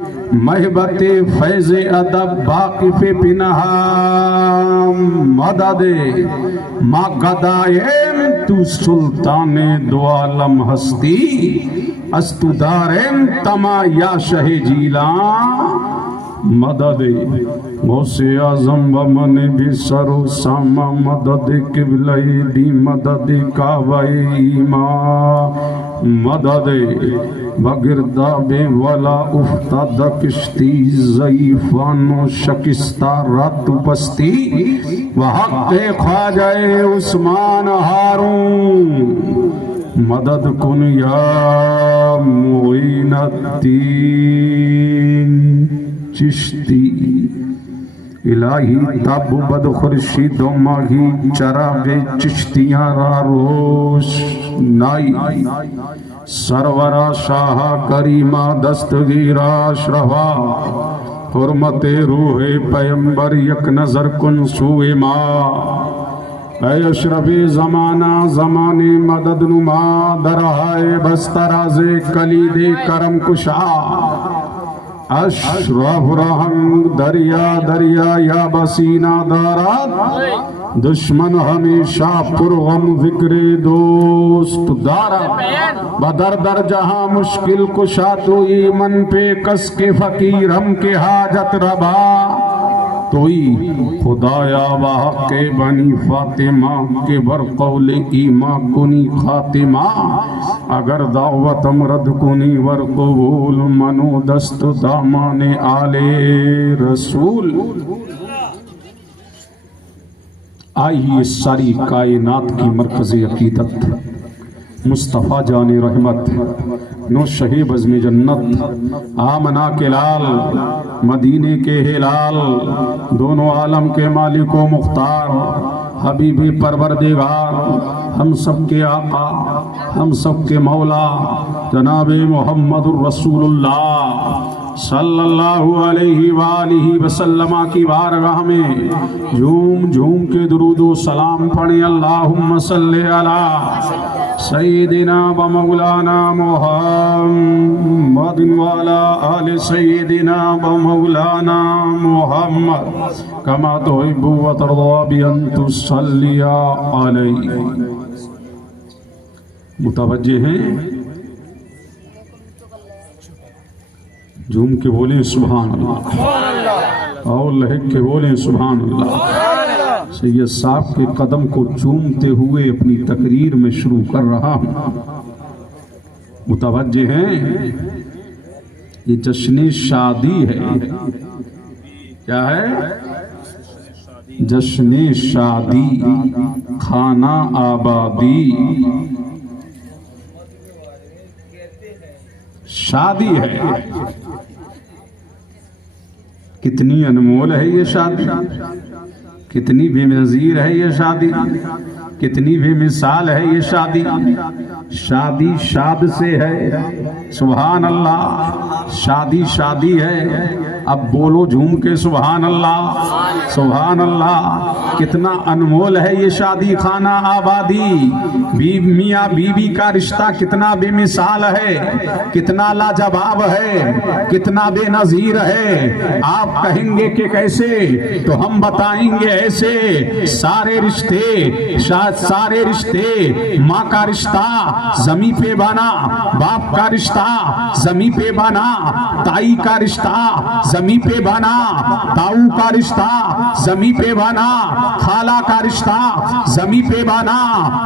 محبت فیض ادب واقف پنہا مدد ما گدائم تو سلطان دو عالم ہستی استو دارم تما یا شہ جیلان مدد غوث اعظم و من بھی سر و ساما مدد قبلہ دی مدد کعبہ ایمان مدد بگرداب والا افتاد کشتی ضعیفان و شکستہ رات پستی وحق خواجہ عثمان ہارون مدد کن یا معین الدین چشتی الہی تب بد خورشید و ماہی چراغ چشتیاں را روش نائی سرورا شاہ کریمہ دستگیرہ اشرفا حرمت روح پیمبر یک نظر کن سوئے ماں اے اشرف زمانہ زمانے مدد نما درہائے بستراز کلید کرم کشا اشرف رحم دریا دریا یا بسینہ دارات دشمن ہمیشہ پرغم ذکر دوست دارات بدر در جہاں مشکل کشا توئی من پہ کس کے فقیر ہم کے حاجت ربا توئی خدایا وحق کے بنی فاطمہ کے برقول ایمان کنی خاتمہ اگر دعوت امرد کنی ورقبول منو دست دامان آل رسول آئیے ساری کائنات کی مرکز عقیدت مصطفیٰ جان رحمت نو شہی بزم جنت آمنہ کے لال مدینے کے ہلال دونوں عالم کے مالک و مختار حبیبی پروردگار ہم سب کے آقا ہم سب کے مولا جناب محمد الرسول اللہ صلی اللہ علیہ وآلہ وسلم کی بارگاہ میں جھوم جھوم کے درود و سلام پڑھیں اللہم صلی علی سیدنا و مولانا محمد وعلا آل سیدنا و مولانا محمد کما تحب و ترضا بان تصلی علیہ متوجہ ہیں جھوم کے بولیں سبحان اللہ اور لہک کے بولیں سبحان اللہ سید صاحب کے قدم کو چومتے ہوئے اپنی تقریر میں شروع کر رہا ہوں متوجہ ہیں یہ جشن شادی ہے کیا ہے جشن شادی خانہ آبادی شادی ہے کتنی انمول ہے یہ شادی کتنی بے نظیر ہے یہ شادی کتنی بے مثال ہے یہ شادی شادی شاد سے ہے سبحان اللہ شادی شادی ہے اب بولو جھوم کے سبحان اللہ کتنا انمول ہے یہ شادی خانہ آبادی میاں بیوی کا رشتہ کتنا بے مثال ہے کتنا لاجواب ہے کتنا بے نظیر ہے آپ کہیں گے کہ کیسے تو ہم بتائیں گے ایسے سارے رشتے ماں کا رشتہ زمیں پہ بنا باپ کا رشتہ زمیں پہ بنا تائی کا رشتہ زمیں پہ بنا تاؤ کا رشتہ زمیں پہ بنا خالہ کا رشتہ زمیں پہ بنا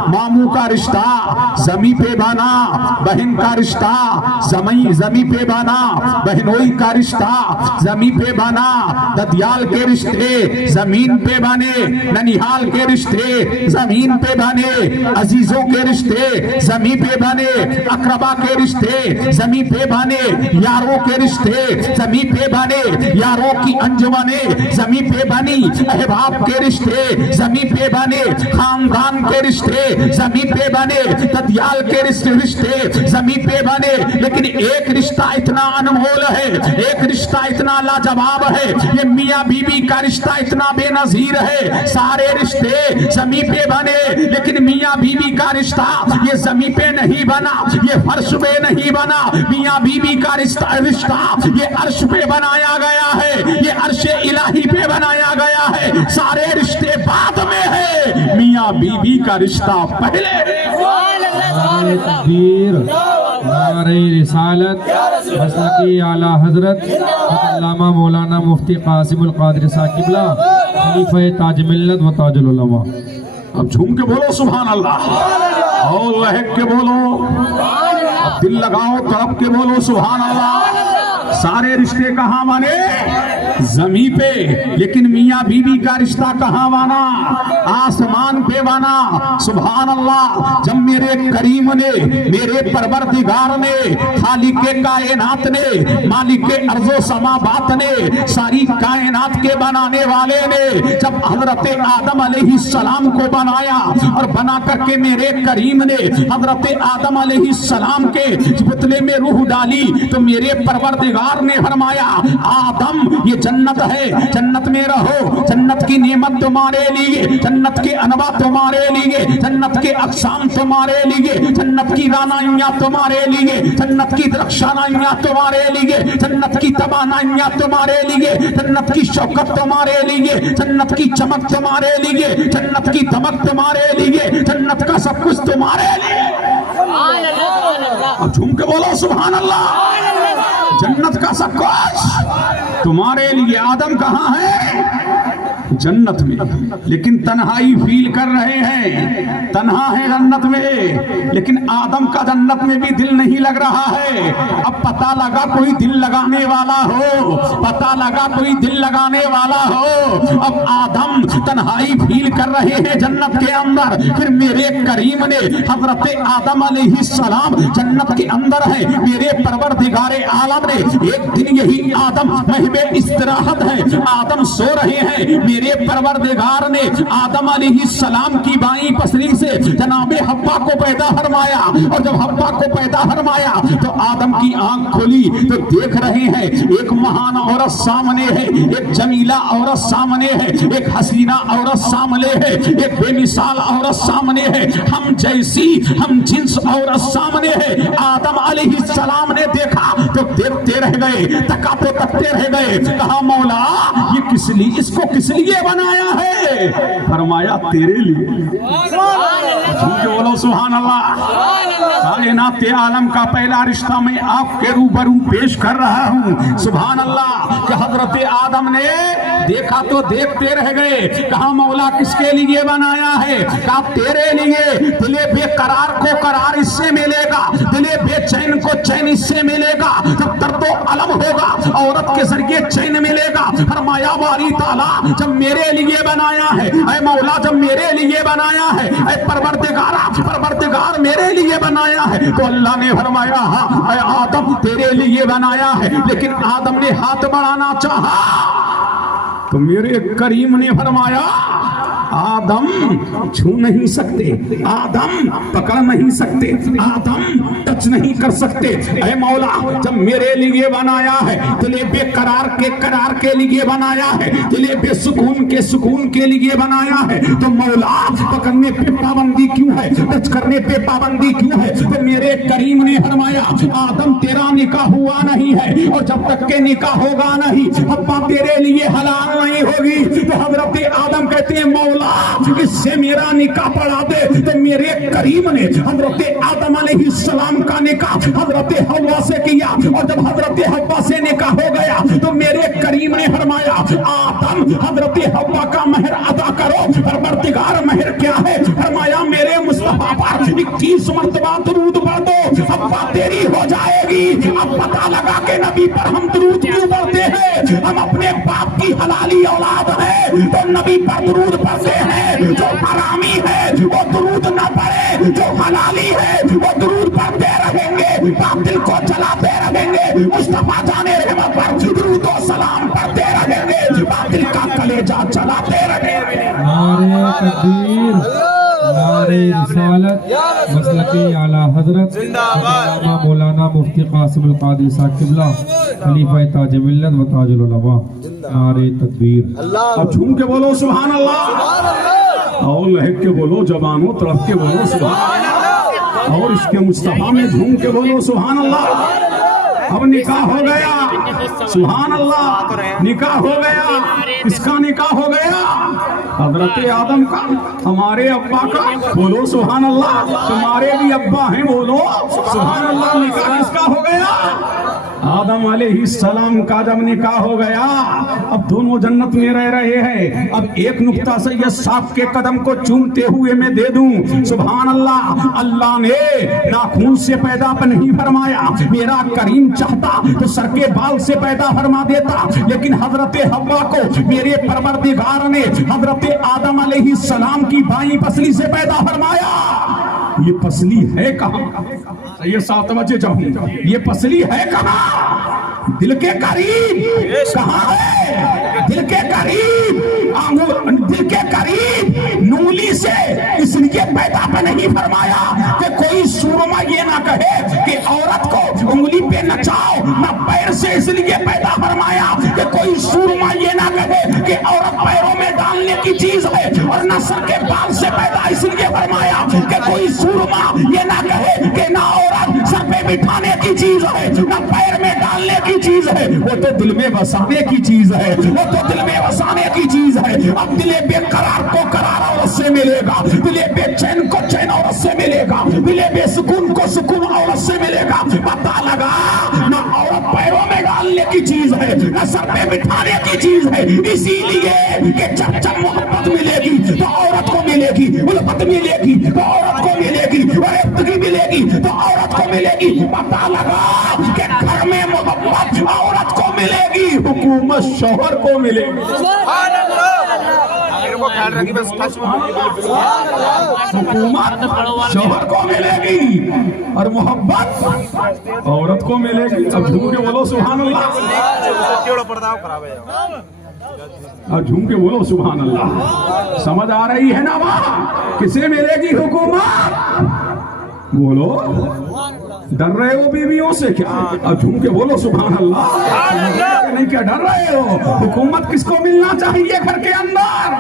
ماموں کا رشتہ زمیں پہ بنا بہن کا رشتہ زمیں پہ بنا بہنوئی کا رشتہ زمیں پہ بنا ددیال کے رشتے زمین پہ بنے ننیحال کے رشتے زمین پہ بنے عزیزوں کے رشتے زمین پہ بنے اقربا کے رشتے زمین پہ بنے یاروں کے رشتے زمین پہ بنے یاروں کی انجمنیں زمین پہ بنی احباب کے رشتے زمین پہ بنے خاندان کے رشتے زمین پہ بنے ددیال کے رشتے زمین پہ بنے لیکن ایک رشتہ اتنا انمول ہے ایک رشتہ اتنا لاجواب ہے یہ میاں بیوی کا رشتہ اتنا بے نظیر ہے سارے رشتے زمین پہ بنے لیکن میاں بیوی کا رشتہ یہ زمین پہ نہیں بنا، یہ فرش پہ نہیں بنا، میاں بیوی کا رشتہ یہ عرش پہ بنایا گیا ہے، یہ عرش الہی پہ بنایا گیا ہے، سارے رشتے بعد میں ہے، میاں بیوی کا رشتہ پہلے ہے۔ نعرہ تکبیر، نعرہ رسالت، مسلکی اعلیٰ حضرت علامہ مولانا مفتی قاسم القادری صاحب قبلہ خلیفہ تاج ملت و تاج العلماء۔ اب جھوم کے بولو سبحان اللہ، اور لہک کے بولو، اب دل لگاؤ تڑپ کے بولو سبحان اللہ۔ سارے رشتے کہاں بنے؟ زمین پہ، لیکن میاں بیوی کا رشتہ کہاں بنا؟ آسمان پہ بنا۔ سبحان اللہ، جب میرے کریم نے، میرے پروردگار نے، خالق کائنات نے، مالک ارض و سماوات نے، ساری کائنات کے بنانے والے نے جب حضرت آدم علیہ السلام کو بنایا اور بنا کر کے میرے کریم نے حضرت آدم علیہ السلام کے پتلے میں روح ڈالی تو میرے پروردگار نے فرمایا آدم یہ جنت ہے، جنت میں رہو، جنت کی نعمت تمہارے لیے، جنت کے انواع تمہارے لیے، جنت کے اقسام تمہارے لیے، جنت کی رانائیاں تمہارے لیے، جنت کی درخشانائیاں تمہارے لیے، جنت کی توانائیاں تمہارے لیے، جنت کی شوکت تمہارے لیے، جنت کی چمک تمہارے لیے، جنت کی دمک تمہارے لیے، جنت کا سب کچھ تمہارے لیے۔ اب جھوم کے بولو سبحان اللہ، جنت کا سب کچھ تمہارے لیے۔ آدم کہاں ہے؟ جنت میں، لیکن تنہائی فیل کر رہے ہیں، تنہا ہے جنت میں، لیکن آدم کا جنت میں بھی دل نہیں لگ رہا ہے۔ اب پتہ لگا کوئی دل لگانے والا ہو، پتہ لگا کوئی دل لگانے والا ہو۔ اب آدم تنہائی فیل کر رہے ہیں جنت کے اندر، پھر میرے کریم نے حضرت آدم علیہ السلام جنت کے اندر ہے، میرے پروردگار عالم نے ایک دن یہی آدم محب استراحت ہے، آدم سو رہے ہیں، میرے پروردگار نے آدم علیہ السلام کی بائیں پسلی سے جناب حوا کو پیدا فرمایا، اور جب حوا کو پیدا فرمایا تو آدم کی آنکھ کھلی تو دیکھ رہے ہیں ایک مہان عورت سامنے ہے، ایک جمیلہ عورت سامنے ہے، ایک حسینہ عورت سامنے ہے، ایک بے مثال عورت سامنے ہے، ہم جیسی ہم جنس عورت سامنے ہے۔ آدم علیہ السلام نے دیکھا تو دیکھتے رہ گئے، تکا تو تکتے رہ گئے، کہا مولا یہ کس لیے، اس کو کس لیے بنایا ہے؟ فرمایا تیرے لیے۔ بولو سبحان اللہ۔ کائنات عالم کا پہلا رشتہ میں آپ کے روبرو پیش کر رہا ہوں، سبحان اللہ، کہ حضرت آدم نے دیکھا تو دیکھتے رہ گئے، کہا مولا کس کے لیے بنایا ہے؟ کہا تیرے لیے۔ دل بے قرار کو قرار اس سے ملے گا، دل بے چین کو چین اس سے ملے گا، جب درد و علم ہوگا عورت کے ذریعے چین ملے گا۔ فرمایا باری تعالیٰ جب میرے لیے بنایا ہے، اے مولا جب میرے لیے بنایا ہے، اے پروردگار میرے لیے بنایا ہے، تو اللہ نے فرمایا ہاں اے آدم تیرے لیے بنایا ہے، لیکن آدم نے ہاتھ بڑھانا چاہا تو میرے کریم نے فرمایا آدم چھو نہیں سکتے، آدم پکڑ نہیں سکتے، آدم ٹچ نہیں کر سکتے۔ اے مولا جب میرے لیے بنایا ہے، دل بے قرار کے قرار کے لیے بنایا ہے، دل بے سکون کے سکون کے لیے بنایا ہے، تو مولا پکڑنے پہ پابندی کیوں ہے، ٹچ کرنے پہ پابندی کیوں ہے؟ تو میرے کریم نے فرمایا آدم تیرا نکاح ہوا نہیں ہے، اور جب تک کہ نکاح ہوگا نہیں حوا تیرے لیے حلال نہیں ہوگی۔ تو حضرت آدم کہتے ہیں مولا اس سے میرا نکاح پڑھا دے، تو میرے کریم نے حضرت آدم علیہ السلام کا نکاح حضرت حوا سے کیا، اور جب حضرت حوا سے نکاح ہو گیا تو میرے کریم نے فرمایا آدم حضرت حوا کا مہر ادا کرو۔ پروردگار مہر کیا ہے؟ فرمایا میرے مصطفیٰ پر 21 مرتبہ درود پڑھ دو، حوا تیری ہو جائے گی۔ اب پتہ لگا کہ نبی پر ہم درود کیوں پڑھتے ہیں؟ ہم اپنے باپ کی حلالی اولاد ہیں تو نبی پر درود پڑھتے ہیں۔ جو حرامی ہے وہ درود نہ پڑھے، جو حلالی ہے وہ درود پڑھتے رہیں گے، باطل کو جلاتے رہیں گے، مصطفیٰ جان رحمت پر درود و سلام پڑھتے رہیں گے، باطل کا کلیجہ جلاتے رہیں گے۔ نعرہ تکبیر، نعرہ رسالت، مسلکی اعلیٰ حضرت علامہ مولانا مفتی قاسم القادری صاحب قبلہ خلیفہ تاج ملت و تاج العلماء۔ نعرہ تکبیر۔ اب جھوم کے بولو سبحان اللہ، اور لہک کے بولو، زبانوں طرف کے بولو سبحان اللہ۔ اور اس کے مصطفیٰ میں جھوم کے بولو سبحان اللہ. اب نکاح ہو گیا, سبحان اللہ, نکاح ہو گیا. اس کا نکاح ہو گیا حضرت آدم کا, ہمارے ابا کا, بولو سبحان اللہ. تمہارے بھی ابا ہیں, بولو سبحان اللہ. نکاح اس کا ہو گیا. آدم علیہ السلام کا جب نکاح ہو گیا, اب دونوں جنت میں رہ رہے ہیں. اب ایک نقطہ سے یہ صاف کے قدم کو چومتے ہوئے میں دے دوں, سبحان اللہ. اللہ نے ناخون سے پیدا نہیں فرمایا, میرا کریم چاہتا تو سر کے بال سے پیدا فرما دیتا, لیکن حضرت حوا کو میرے پروردگار نے حضرت آدم علیہ السلام کی بائیں پسلی سے پیدا فرمایا. یہ پسلی ہے کہاں؟ یہ ساتھ توجہ چاہوں, یہ پسلی ہے کہاں؟ دل کے قریب. کہاں ہے؟ دل کے قریب. دل کے قریب نولی سے اس لیے پیدا پہ نہیں فرمایا کہ کوئی سورما یہ نہ کہے کہ عورت کو انگلی پہ نچاؤ, نہ پیر سے اس لیے پیدا فرمایا کہ کوئی سورما یہ نہ کہے کہ عورت پیروں میں ڈالنے کی چیز ہے, اور نہ سر کے بال سے پیدا اس لیے فرمایا کہ کوئی سورما یہ نہ کہے کہ نہ عورت سر پہ بٹھانے کی چیز ہے, نہ پیر میں ڈالنے کی چیز ہے. وہ تو دل میں بسانے کی چیز ہے, وہ تو دل میں بسانے کی چیز ہے. اب دل بے قرار کو قرار عورت سے ملے گا, دل بے چین کو چین عورت سے ملے گا, دل بے سکون کو سکون عورت سے ملے گا. پتہ لگا نہ عورت پیروں میں ڈالنے کی چیز ہے, نہ سر پہ بٹھانے کی چیز ہے. اسی لیے کہ جب جب محبت ملے گی تو عورت کو ملے گی, الفت ملے گی تو عورت کو ملے گی, رفتگی ملے گی تو عورت کو ملے گی. پتہ لگا کہ گھر میں محبت عورت کو ملے گی, حکومت شوہر کو ملے گی. حکومت شوہر کو ملے گی اور محبت عورت کو ملے گی. اب جھوم کے بولو سبحان اللہ, اب جھوم کے بولو سبحان اللہ. سمجھ آ رہی ہے نا وہاں کسے ملے گی حکومت؟ بولو, ڈر رہے ہو بیویوں سے کیا؟ اب جھوم کے بولو سبحان اللہ. نہیں کیا ڈر رہے ہو؟ حکومت کس کو ملنا چاہیے گھر کے اندر؟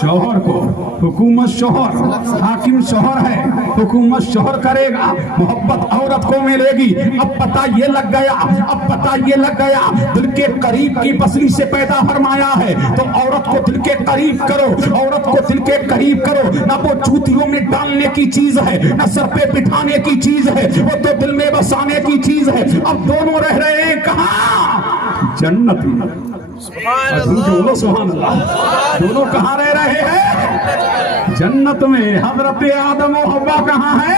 شوہر کو. حکومت شوہر, حاکم شوہر ہے, حکومت شوہر کرے گا, محبت عورت کو ملے گی. اب پتہ یہ لگ گیا, اب پتہ یہ لگ گیا دل کے قریب کی پسلی سے پیدا فرمایا ہے, تو عورت کو دل کے قریب کرو, عورت کو دل کے قریب کرو. نہ وہ جوتیوں میں ڈالنے کی چیز ہے, نہ سر پہ بٹھانے کی چیز ہے, وہ تو دل میں بسانے کی چیز ہے. اب دونوں رہ رہے ہیں کہاں؟ جنت میں. بولو سبحان اللہ. دونوں کہاں رہ رہے ہیں؟ جنت میں. حضرت آدم و حوا کہاں ہیں؟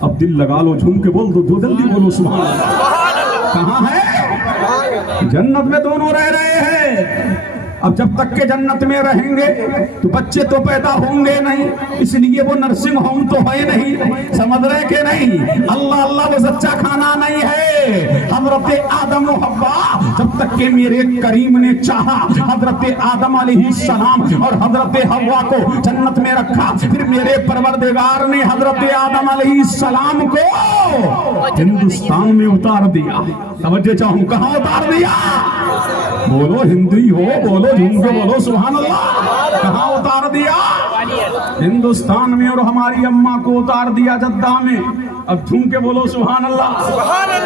اب دل لگا لو, جھوم کے بول دو, جلدی بولو سبحان اللہ. کہاں ہے؟ جنت میں دونوں رہ رہے ہیں. اب جب تک کہ جنت میں رہیں گے تو بچے تو پیدا ہوں گے نہیں, اس لیے وہ نرسنگ ہوم تو ہے نہیں. سمجھ رہے کہ نہیں؟ اللہ اللہ وہ سچا کھانا نہیں ہے. حضرت آدم و حوا جب تک کہ میرے کریم نے چاہا حضرت آدم علیہ السلام اور حضرت حوا کو جنت میں رکھا, پھر میرے پروردگار نے حضرت آدم علیہ السلام کو ہندوستان میں اتار دیا. توجہ چاہوں, کہاں اتار دیا؟ بولو ہندی ہو, بولو جھوم کے بولو سبحان اللہ. کہاں اتار دیا؟ ہندوستان میں. اور ہماری اماں کو اتار دیا جدہ میں. اب جھوم کے بولو سبحان اللہ.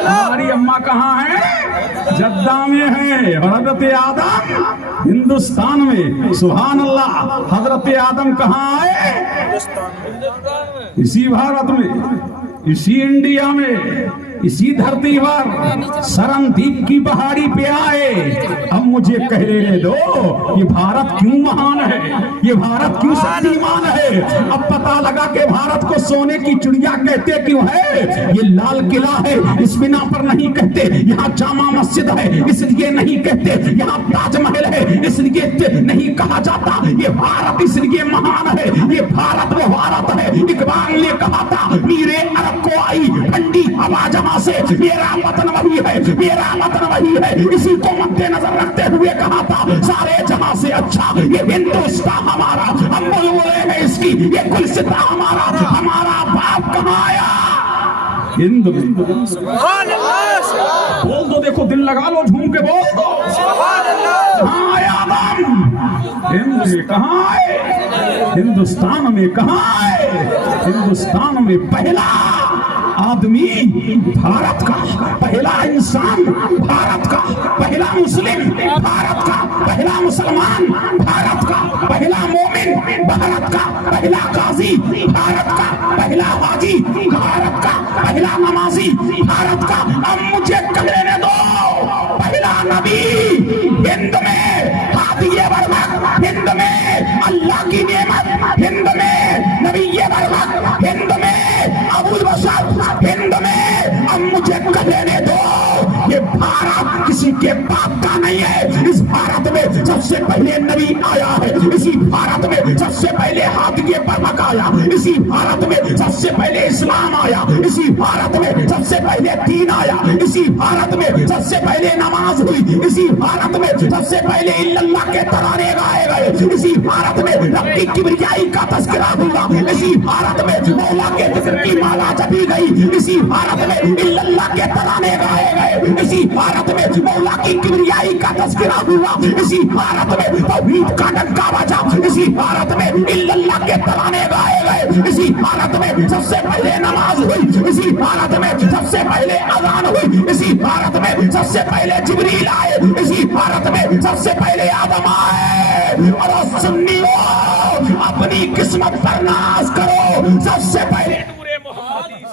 ہماری اماں کہاں ہیں؟ جدہ میں ہیں. حضرت آدم ہندوستان میں. سبحان اللہ. حضرت آدم کہاں آئے؟ اسی بھارت میں, اسی انڈیا میں, اسی دھرتی پر سرندیپ کی پہاڑی پہ آئے. اب مجھے کہہ لینے دو یہ بھارت کیوں مہان ہے, یہ بھارت کیوں شکتیمان ہے. اب پتا لگا کہ بھارت کو سونے کی چڑیا کہتے کیوں ہے. یہ لال قلعہ ہے اس بنا پر نہیں کہتے, یہاں جامع مسجد ہے اس لیے نہیں کہتے, یہاں تاج محل ہے اس لیے نہیں کہا جاتا. یہ بھارت اس لیے مہان ہے, یہ بھارت وہ بھارت ہے. اقبال نے کہا تھا میرے عرب کو آئی ٹھنڈی ہوا جہاں سے, میرا وطن وہی ہے, میرا وطن وہی ہے. اسی کو مد نظر رکھتے ہوئے کہا تھا سارے جہاں سے اچھا یہ ہندوستان ہمارا, ہم بلبلے ہیں اس کی, یہ گلستہ ہمارا. ہمارا باپ کہاں آیا؟ ہند میں. بول دو, دیکھو دل لگا لو, جھوم کے بول دو. کہاں آیا آدم؟ ہند میں کہاں آئے؟ ہندوستان میں کہاں آئے؟ ہندوستان میں پہلا آدمی بھارت کا، پہلا انسان بھارت کا، پہلا مسلم بھارت کا، پہلا مسلمان بھارت کا، پہلا مومن بھارت کا، پہلا قاضی بھارت کا، پہلا حاجی بھارت کا، پہلا نمازی بھارت کا۔ اب مجھے کہنے دو، پہلا نبی ہند میں، ہادی برحق ہند میں، اللہ کی نعمت ہند میں، نبی برحق ہند میں، ابو البشر ہند میں۔ اب مجھے کہنے دو، یہ بھارت کسی کے باپ کا نہیں ہے، اس بھارت میں سب سے پہلے نبی آیا ہے، اسی بھارت میں سب سے پہلے ہادی برحق آیا، اسی بھارت میں سب سے پہلے اسلام آیا، اسی بھارت میں سب سے پہلے دین آیا، اسی بھارت میں سب سے پہلے نماز ہوئی، اسی بھارت میں سب سے پہلے اللہ کے ترانے گائے گئے، اسی بھارت میں رب کی کبریائی کا تذکرہ ہوا، اسی بھارت میں مولا کے ذکر کی مالا جپی گئی، اسی بھارت میں اللہ کے ترانے گائے گئے، اسی بھارت میں مولا کی کبریائی کا تذکرہ ہوا، اسی بھارت میں توحید کا ڈنکا بجا، اسی بھارت میں اللہ کے ترانے گائے گئے، اسی بھارت میں سب سے پہلے نماز ہوئی، اسی بھارت میں سب سے پہلے اذان ہوئی، اسی بھارت میں سب سے پہلے جبریل آئے، اسی بھارت میں سب سے پہلے آدم آئے۔ اور سنیو، اپنی قسمت پر ناز کرو، سب سے پہلے نور محمدی